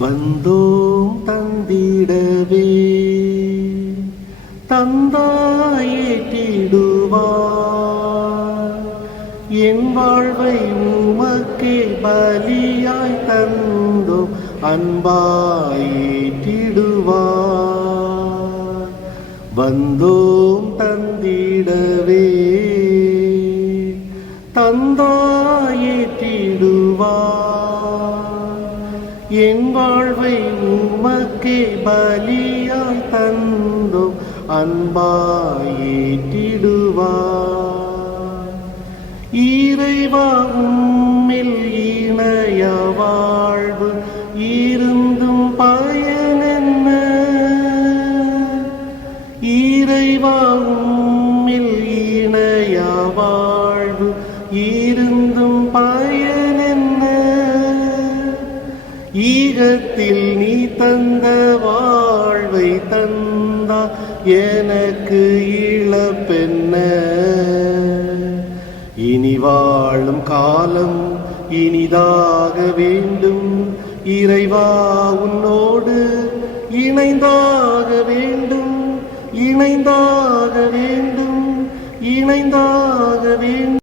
வந்தோம் தந்திடவே. தந்தாயிட்டிடுவார் என் வாழ்வை உமக்கே பலியாய் தந்தோம். அன்பாயிட்டிடுவார் வந்தோம் தந்திடவே. தந்தாயிட்டிடுவார் என் வாழ்வை உமக்கே பலியாய் தந்தோ அன்பாயிட்டிடுவார் இறைவா உம்மில் இணைய வாழ்வு இருந்தும் பயனென்ன? இறைவா உம்மில் இணைய வாழ்வு இருந்தும் பயனென்ன ஈகத்தில் நீ தந்த வாழ்வை தந்தா எனக்கு இழப்பென்ன? இனி வாழும் காலம் இனிதாக வேண்டும். இறைவா உன்னோடு இணைந்தாக வேண்டும். இணைந்தாக வேண்டும். இணைந்தாக வேண்டும்.